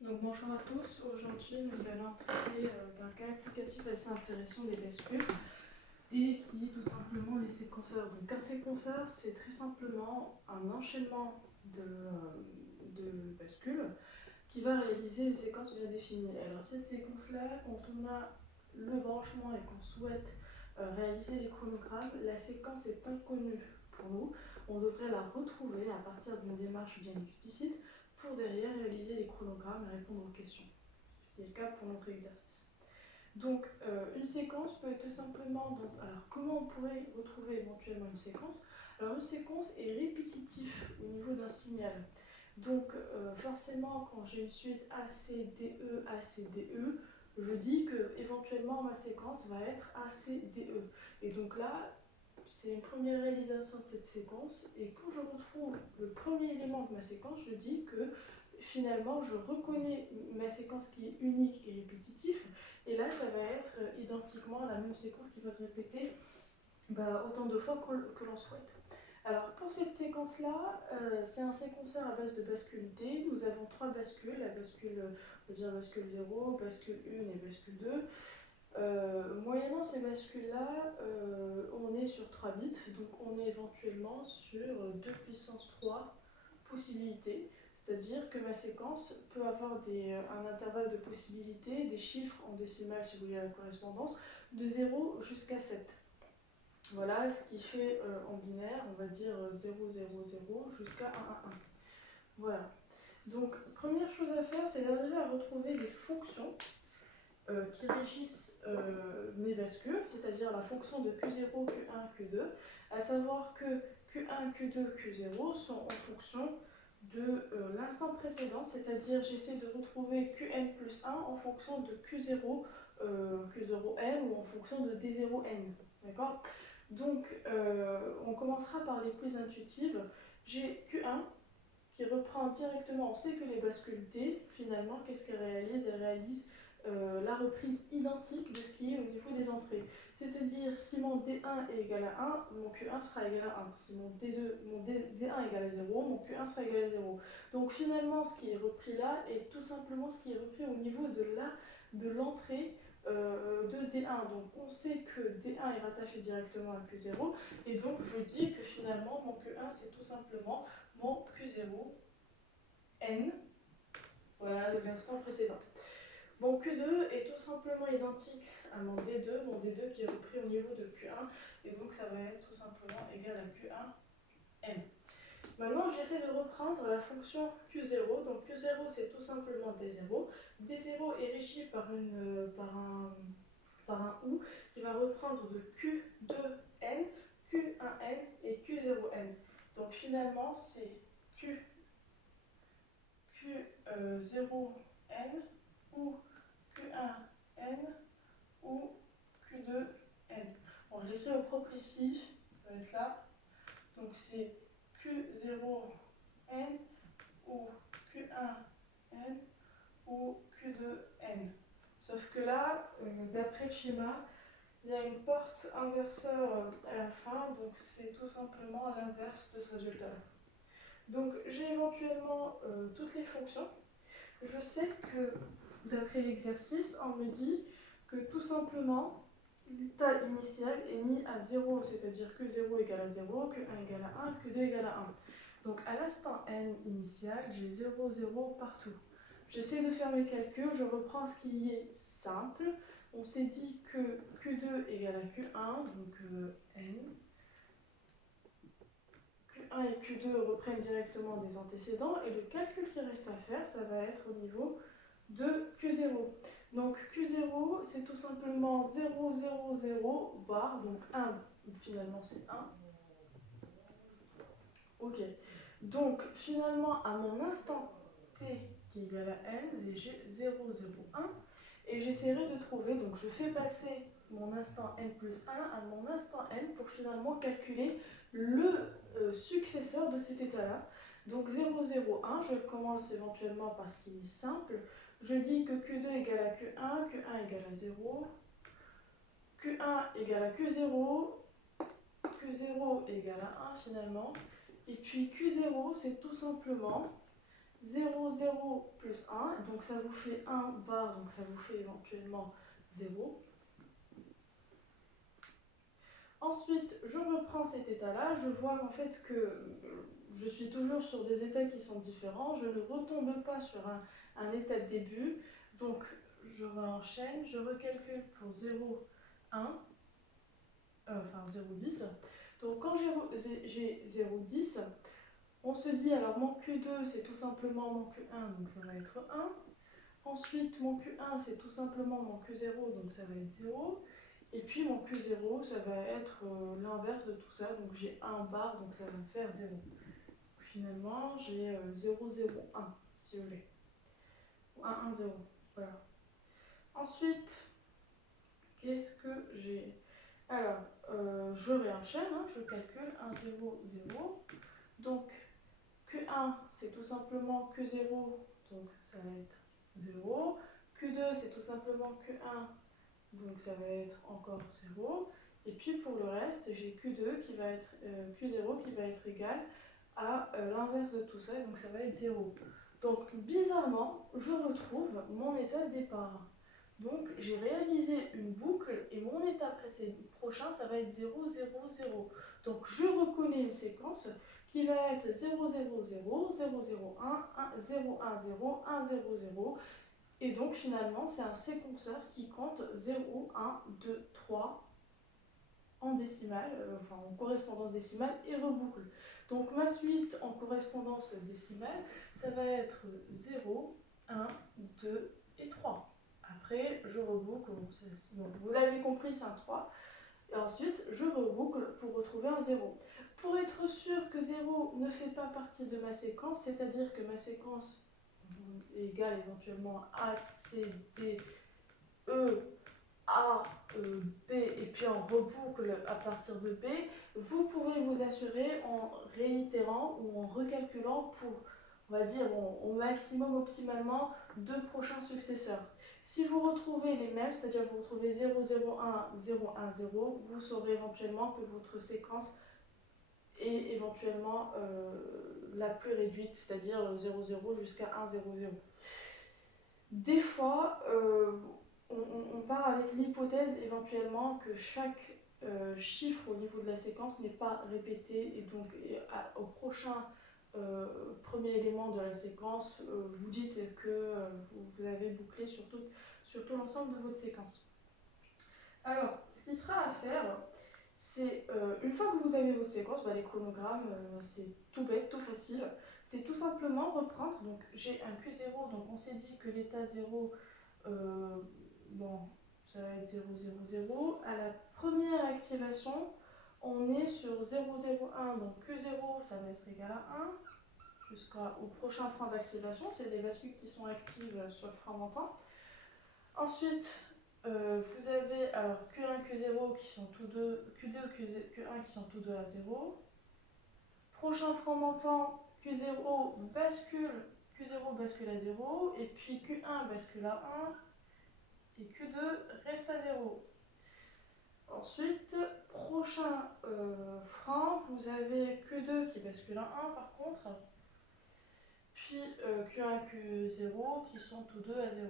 Donc bonjour à tous, aujourd'hui nous allons traiter d'un cas applicatif assez intéressant des bascules et qui est tout simplement les séquenceurs. Donc un séquenceur c'est très simplement un enchaînement de bascules qui va réaliser une séquence bien définie. Alors cette séquence là, quand on a le branchement et qu'on souhaite réaliser les chronogrammes, la séquence est inconnue pour nous. On devrait la retrouver à partir d'une démarche bien explicite pour derrière réaliser les chronogrammes et répondre aux questions, ce qui est le cas pour notre exercice. Donc une séquence peut être tout simplement dans... Alors comment on pourrait retrouver éventuellement une séquence? Alors une séquence est répétitive au niveau d'un signal. Donc forcément quand j'ai une suite ACDE, ACDE, je dis que éventuellement ma séquence va être ACDE. Et donc là, c'est une première réalisation de cette séquence, et quand je retrouve le premier élément de ma séquence, je dis que finalement je reconnais ma séquence qui est unique et répétitive, et là ça va être identiquement la même séquence qui va se répéter autant de fois que l'on souhaite. Alors pour cette séquence là, c'est un séquenceur à base de bascule D. Nous avons trois bascules, la bascule, on va dire bascule 0, bascule 1 et bascule 2. Moyennant ces bascules-là, on est sur 3 bits, donc on est éventuellement sur 2 puissance 3 possibilités, c'est-à-dire que ma séquence peut avoir un intervalle de possibilités, des chiffres en décimale si vous voulez la correspondance, de 0 jusqu'à 7. Voilà ce qui fait en binaire, on va dire 0, 0, 0 jusqu'à 1, 1, 1. Voilà. Donc, première chose à faire, c'est d'arriver à retrouver les fonctions qui régissent mes bascules, c'est-à-dire la fonction de Q0, Q1, Q2, à savoir que Q1, Q2, Q0 sont en fonction de l'instant précédent, c'est-à-dire j'essaie de retrouver Qn plus 1 en fonction de Q0, Q0n ou en fonction de D0n. D'accord? Donc on commencera par les plus intuitives. J'ai Q1 qui reprend directement, on sait que les bascules D, finalement, qu'est-ce qu'elles réalisent? Elles réalisent la reprise identique de ce qui est au niveau des entrées. C'est-à-dire, si mon D1 est égal à 1, mon Q1 sera égal à 1. Si mon D1 est égal à 0, mon Q1 sera égal à 0. Donc finalement, ce qui est repris là est tout simplement ce qui est repris au niveau de l'entrée de D1. Donc on sait que D1 est rattaché directement à Q0, et donc je dis que finalement, mon Q1, c'est tout simplement mon Q0 N, voilà, de l'instant précédent. Mon Q2 est tout simplement identique à mon D2 qui est repris au niveau de Q1, et donc ça va être tout simplement égal à Q1 N. Maintenant, j'essaie de reprendre la fonction Q0. Donc Q0, c'est tout simplement D0. D0 est régi par un OU qui va reprendre de Q2N, Q1N et Q0N. Donc finalement, c'est Q0N ou Q1N ou Q2N. Bon, je l'écris au propre ici, ça va être là. Donc c'est Q0N ou Q1N ou Q2N. Sauf que là, d'après le schéma, il y a une porte inverseur à la fin, donc c'est tout simplement l'inverse de ce résultat-là. Donc j'ai éventuellement toutes les fonctions. Je sais que d'après l'exercice, on me dit que tout simplement l'état initial est mis à 0, c'est-à-dire que 0 égale à 0, que 1 égale à 1, que 2 égale à 1. Donc à l'instant n initial, j'ai 0, 0 partout. J'essaie de faire mes calculs, je reprends ce qui est simple. On s'est dit que Q2 égale à Q1, donc n. Q1 et Q2 reprennent directement des antécédents, et le calcul qui reste à faire, ça va être au niveau de Q0. Donc Q0, c'est tout simplement 0, 0, 0, bar, donc 1, finalement c'est 1. Ok, donc finalement à mon instant t qui est égal à n, j'ai 0, 0, 1, et j'essaierai de trouver, donc je fais passer mon instant n plus 1 à mon instant n pour finalement calculer le successeur de cet état-là. Donc 0, 0, 1, je commence éventuellement par ce qui est simple. Je dis que Q2 égale à Q1, Q1 égale à 0, Q1 égale à Q0, Q0 égale à 1 finalement. Et puis Q0, c'est tout simplement 0, 0 plus plus 1, donc ça vous fait 1 bar, donc ça vous fait éventuellement 0. Ensuite, je reprends cet état-là, je vois en fait que je suis toujours sur des états qui sont différents, je ne retombe pas sur un état de début, donc je réenchaîne, je recalcule pour 0, 1, enfin 0,10. Donc quand j'ai 0,10, on se dit alors mon Q2 c'est tout simplement mon Q1, donc ça va être 1. Ensuite mon Q1 c'est tout simplement mon Q0, donc ça va être 0. Et puis mon Q0 ça va être l'inverse de tout ça, donc j'ai 1 bar, donc ça va me faire 0. Finalement j'ai 0, 0, 1 si vous voulez. Ou 1, 1, 0. Voilà. Ensuite, qu'est-ce que j'ai? Alors, je réenchaîne, hein, je calcule 1, 0, 0. Donc, Q1, c'est tout simplement Q0, donc ça va être 0. Q2, c'est tout simplement Q1, donc ça va être encore 0. Et puis pour le reste, j'ai Q2 qui va être Q0 qui va être égal à l'inverse de tout ça, donc ça va être 0. Donc bizarrement, je retrouve mon état de départ. Donc j'ai réalisé une boucle et mon état prochain, ça va être 0, 0, 0. Donc je reconnais une séquence qui va être 0, 0, 0, 0, 0, 1, 0, 1, 0, 1, 0, 0. Et donc finalement, c'est un séquenceur qui compte 0, 1, 2, 3 en décimale, enfin en correspondance décimale et reboucle. Donc ma suite en correspondance décimale, ça va être 0, 1, 2 et 3. Après, je reboucle, vous l'avez compris, c'est un 3. Et ensuite, je reboucle pour retrouver un 0. Pour être sûr que 0 ne fait pas partie de ma séquence, c'est-à-dire que ma séquence est égale éventuellement à, C, D, E, A, B, et puis en reboucle à partir de B, vous pouvez vous assurer en réitérant ou en recalculant pour, on va dire, au maximum optimalement, 2 prochains successeurs. Si vous retrouvez les mêmes, c'est-à-dire vous retrouvez 0, 0, 1, 0, 1, 0, vous saurez éventuellement que votre séquence est éventuellement la plus réduite, c'est-à-dire 0, 0 jusqu'à 1, 0, 0. Des fois, on part avec l'hypothèse éventuellement que chaque chiffre au niveau de la séquence n'est pas répété et donc au prochain premier élément de la séquence, vous dites que vous avez bouclé sur tout l'ensemble de votre séquence. Alors, ce qui sera à faire, c'est une fois que vous avez votre séquence, les chronogrammes, c'est tout bête, tout facile. C'est tout simplement reprendre, donc j'ai un Q0, donc on s'est dit que l'état 0, bon, ça va être 0, 0, 0. À la première activation, on est sur 0, 0, 1, donc Q0, ça va être égal à 1, jusqu'au prochain frein d'activation, c'est les bascules qui sont actives sur le frein montant. Ensuite, vous avez alors Q1, Q0 qui sont tous deux, Q2, Q1 qui sont tous deux à 0. Prochain frein montant, Q0 bascule, Q0 bascule à 0, et puis Q1 bascule à 1, et Q2 reste à 0. Ensuite, prochain frein, vous avez Q2 qui bascule à 1 par contre, puis Q1, Q0 qui sont tous deux à 0.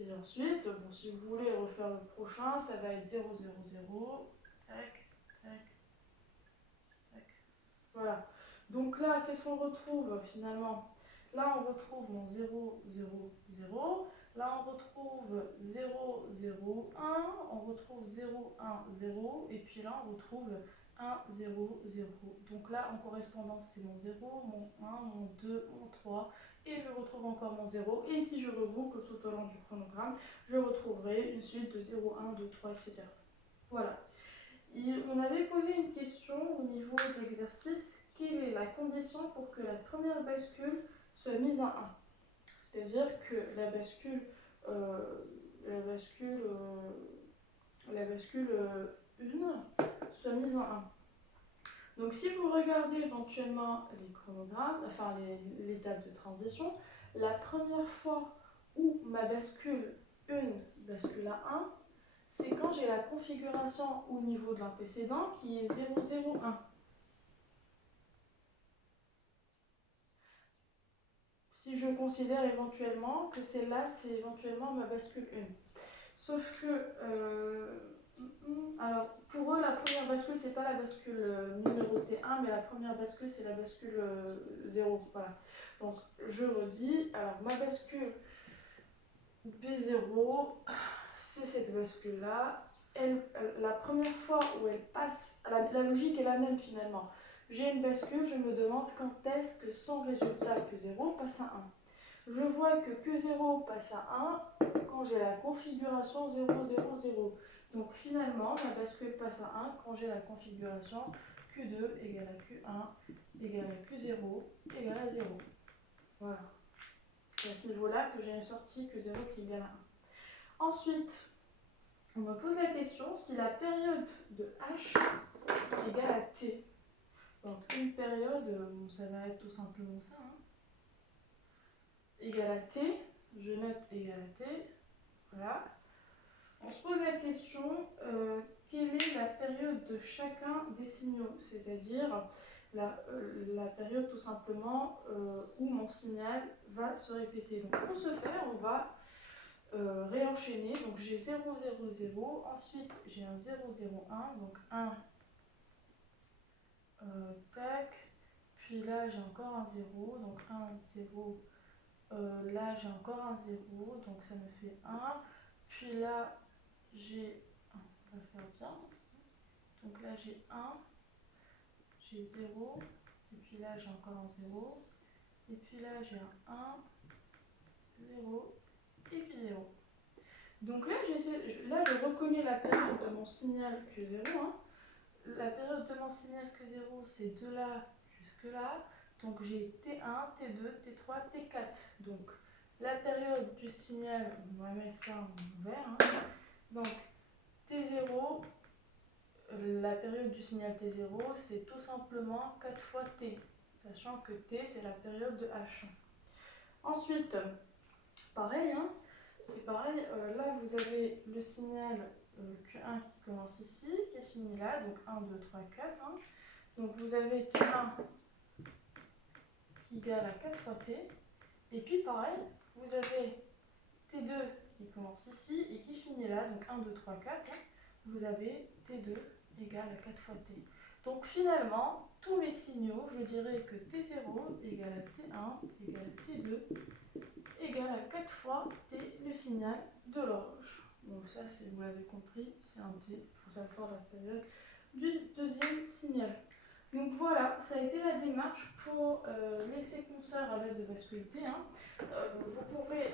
Et ensuite, bon, si vous voulez refaire le prochain, ça va être 0, 0, 0, tac, tac, tac. Voilà. Donc là, qu'est-ce qu'on retrouve finalement? Là, on retrouve mon 0, 0, 0. Là, on retrouve 0, 0, 1. On retrouve 0, 1, 0. Et puis là, on retrouve 1, 0, 0. Donc là, en correspondance, c'est mon 0, mon 1, mon 2, mon 3. Et je retrouve encore mon 0. Et si je reboucle tout au long du chronogramme, je retrouverai une suite de 0, 1, 2, 3, etc. Voilà. On avait posé une question au niveau de l'exercice. Quelle est la condition pour que la première bascule soit mise en 1? C'est-à-dire que la bascule 1 soit mise en 1. Donc si vous regardez éventuellement les chronogrammes, enfin l'étape de transition, la première fois où ma bascule 1 bascule à 1, c'est quand j'ai la configuration au niveau de l'antécédent qui est 0, 0, 1. si je considère éventuellement que celle-là, c'est éventuellement ma bascule 1. Sauf que, alors pour eux, la première bascule, c'est pas la bascule numérotée 1, mais la première bascule, c'est la bascule 0. Voilà. Donc je redis, alors ma bascule B0, c'est cette bascule-là. La première fois où elle passe, la logique est la même finalement. J'ai une bascule, je me demande quand est-ce que son résultat Q0 passe à 1. Je vois que Q0 passe à 1 quand j'ai la configuration 0, 0, 0. Donc finalement, ma bascule passe à 1 quand j'ai la configuration Q2 égale à Q1 égale à Q0 égale à 0. Voilà. C'est à ce niveau-là que j'ai une sortie Q0 qui égale à 1. Ensuite, on me pose la question si la période de H égale à T. Donc une période, ça va être tout simplement ça, hein, égale à T, je note égale à T, voilà. On se pose la question, quelle est la période de chacun des signaux, c'est-à-dire la période tout simplement où mon signal va se répéter. Donc pour ce faire, on va réenchaîner. Donc j'ai 0, 0, 0, ensuite j'ai un 0, 0, 1, donc 1, tac, puis là j'ai encore un 0, donc 1, 0, là j'ai encore un 0, donc ça me fait 1, puis là j'ai, on va faire bien, donc là j'ai 1, j'ai 0, et puis là j'ai encore un 0, et puis là j'ai un 1, 0, et puis 0. Donc là, je reconnais la période de mon signal Q0, hein. La période de mon signal Q0, c'est de là jusque là. Donc j'ai T1, T2, T3, T4. Donc la période du signal, on va mettre ça en vert, hein. Donc T0, la période du signal T0, c'est tout simplement 4 fois T, sachant que T, c'est la période de H. Ensuite, pareil, hein, c'est pareil, là vous avez le signal Q1 qui commence ici, qui finit là, donc 1, 2, 3, 4. Hein. Donc vous avez T1 qui égale à 4 fois T, et puis pareil, vous avez T2 qui commence ici et qui finit là, donc 1, 2, 3, 4. Hein. Vous avez T2 égale à 4 fois T. Donc finalement, tous mes signaux, je dirais que T0 égale à T1 égale à T2 égale à 4 fois T, le signal de l'horloge. Donc ça, vous l'avez compris, c'est un T, il faut savoir la période du deuxième signal. Donc voilà, ça a été la démarche pour les séquenceurs à base de bascule T. Hein. Vous pouvez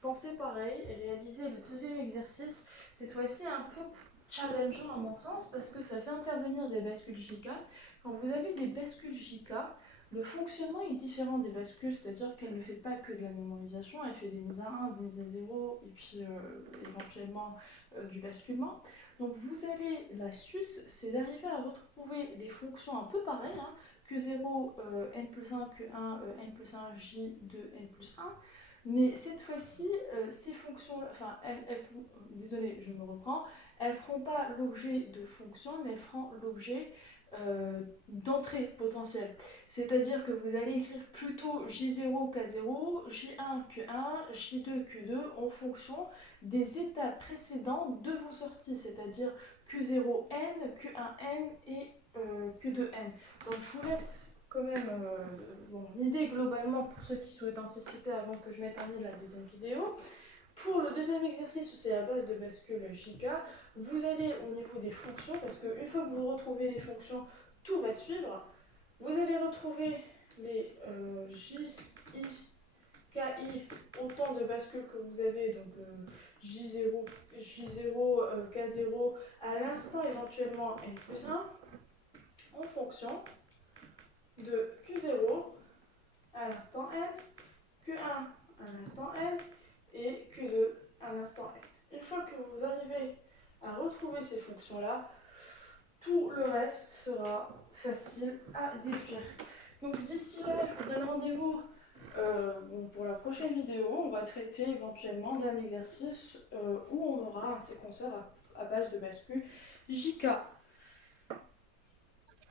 penser pareil et réaliser le deuxième exercice, cette fois-ci un peu challengeant à mon sens, parce que ça fait intervenir des bascules JK. Quand vous avez des bascules JK, le fonctionnement est différent des bascules, c'est-à-dire qu'elle ne fait pas que de la mémorisation, elle fait des mises à 1, des mises à 0, et puis éventuellement du basculement. Donc vous avez l'astuce, c'est d'arriver à retrouver les fonctions un peu pareilles, hein, Q0, n plus 1, Q1, n plus 1, J2, n plus 1. Mais cette fois-ci, ces fonctions, enfin, désolé, je me reprends, elles ne feront pas l'objet de fonctions, mais elles feront l'objet d'entrée potentielle. C'est-à-dire que vous allez écrire plutôt J0, K0, J1, Q1, J2, Q2 en fonction des étapes précédentes de vos sorties, c'est-à-dire Q0N, Q1N et Q2N. Donc je vous laisse quand même l'idée globalement pour ceux qui souhaitent anticiper avant que je mette en ligne la deuxième vidéo. Pour le deuxième exercice, où c'est la base de bascule Chica, vous allez au niveau des fonctions, parce qu'une fois que vous retrouvez les fonctions, tout va suivre. Vous allez retrouver les J, I, KI, autant de bascules que vous avez, donc J0, K0, à l'instant éventuellement N plus 1, en fonction de Q0 à l'instant N, Q1 à l'instant N et Q2 à l'instant N. Une fois que vous arrivez à retrouver ces fonctions-là, tout le reste sera facile à déduire. Donc d'ici là, je vous donne rendez-vous pour la prochaine vidéo. On va traiter éventuellement d'un exercice où on aura un séquenceur à base de bascule JK.